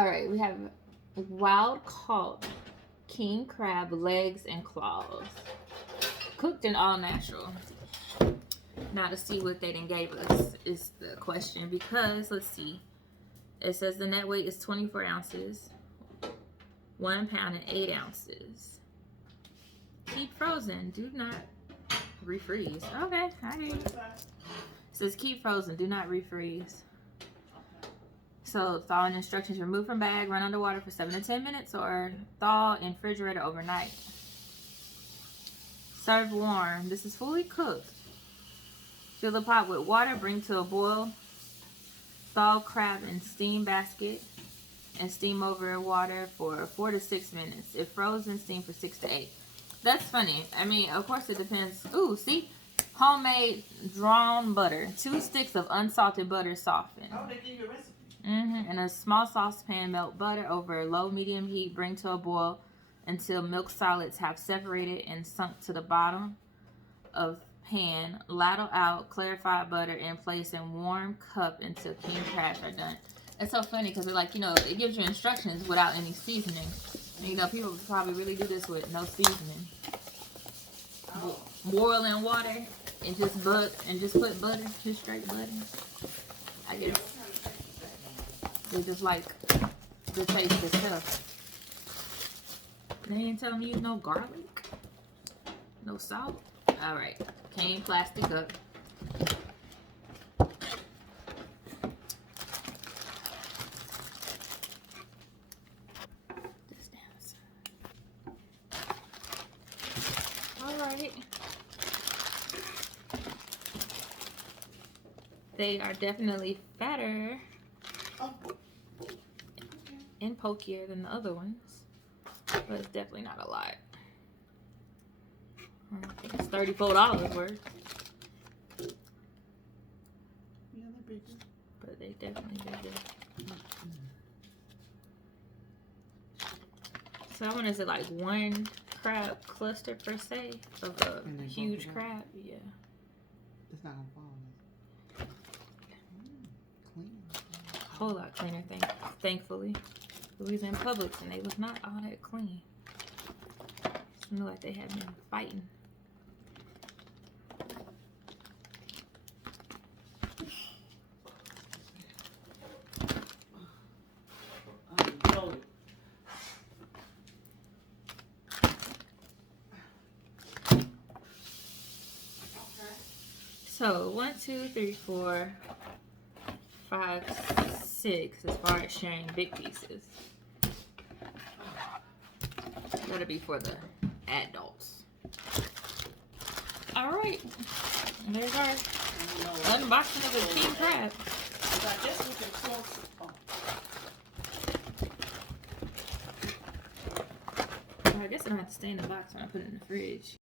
All right, we have wild caught king crab legs and claws, cooked and all natural. Now to see what they done gave us is the question, because let's see. It says the net weight is 24 ounces, 1 pound and 8 ounces. Keep frozen, do not refreeze. Okay, I hear you. It says keep frozen, do not refreeze. So thawing instructions: remove from bag, run underwater for 7 to 10 minutes, or thaw in refrigerator overnight. Serve warm. This is fully cooked. Fill the pot with water, bring to a boil. Thaw crab in steam basket and steam over water for 4 to 6 minutes. If frozen, steam for 6 to 8. That's funny. I mean, of course it depends. Ooh, see? Homemade drawn butter. 2 sticks of unsalted butter softened. Oh, they give you a recipe. In a small saucepan, melt butter over low-medium heat. Bring to a boil until milk solids have separated and sunk to the bottom of pan. Ladle out clarified butter and place in warm cup until king crabs are done. It's so funny because it gives you instructions without any seasoning. And, people probably really do this with no seasoning. Boil in water and just put butter, just straight butter. I guess they just like the taste of stuff. They ain't telling me use no garlic, no salt. All right, cane plastic up. This down side. All right. They are definitely fatter and pokier than the other ones, but it's definitely not a lot. I think it's $34 worth. Yeah, they're bigger. But they definitely bigger. So that one is like one crab cluster per se of a huge crab. Yeah. It's not gonna fall. Clean. A whole lot cleaner, thankfully. We was in Publix and they was not all that clean. It looked like they had been fighting. So 1, 2, 3, 4, 5, 6 as far as sharing big pieces. That'll be for the adults. Alright. And there's our unboxing of a king crab. I guess we can close. I guess I don't have to stay in the box when I put it in the fridge.